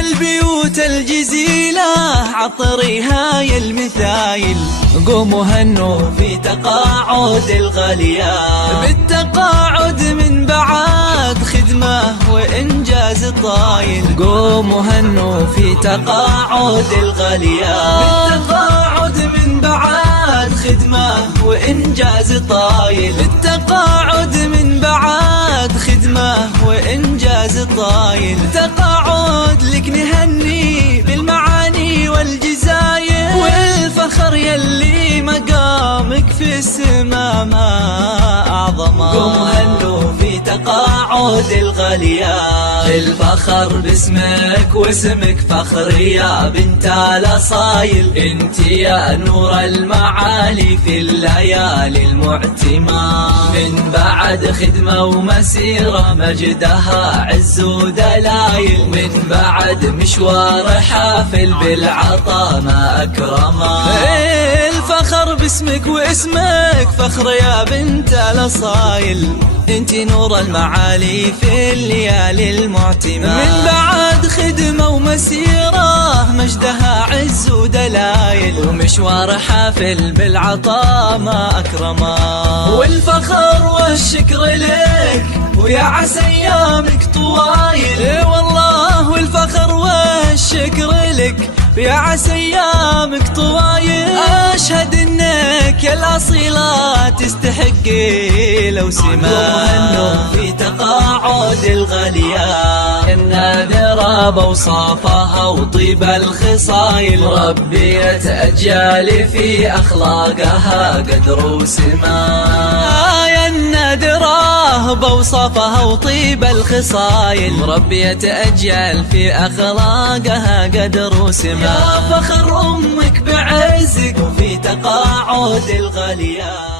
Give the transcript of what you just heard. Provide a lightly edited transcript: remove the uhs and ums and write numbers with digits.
البيوت الجزيلة عطريها يا المثايل، قوموا هنوا في تقاعد الغاليات، بالتقاعد من بعد خدمة وإنجاز طايل. قوموا هنوا في تقاعد الغاليات، بالتقاعد من بعد خدمة وإنجاز طايل، بالتقاعد من بعد خدمة وإنجاز طايل. تقاعد لك نهني بالمعاني والجزايل، والفخر يلي مقامك في السما ما أعظمه. قوموا هنوا في تقاعد الغاليات، الفخر باسمك واسمك فخر يا بنت الأصايل. انت يا نور المعالي في الليالي المعتمة، من بعد خدمة ومسيرة مجدها عز ودلايل، من بعد مشوار حافل بالعطا ما أكرمه. الفخر باسمك واسمك فخر يا بنت الأصايل، انت نور المعالي في الليالي المعتمة، من بعد خدمة ومسيرة مجدها عز ودلايل، ومشوار حافل بالعطاء ما أكرمه. والفخر والشكر لك ويا عسى أيامك طوايل، والله والفخر والشكر لك يا عسى أيامك طوايل. أشهد إنك يا الأصيلة تستحقي لو سما في تقاعد الغاليات، النادرة بوصافها وطيب الخصايل، ربيت أجيال في أخلاقها قدر وسما. يا النادرة بوصافها وطيب الخصايل، ربيت أجيال في أخلاقها قدر وسما. يا فخر أمك بعزك وفي تقاعد الغاليات.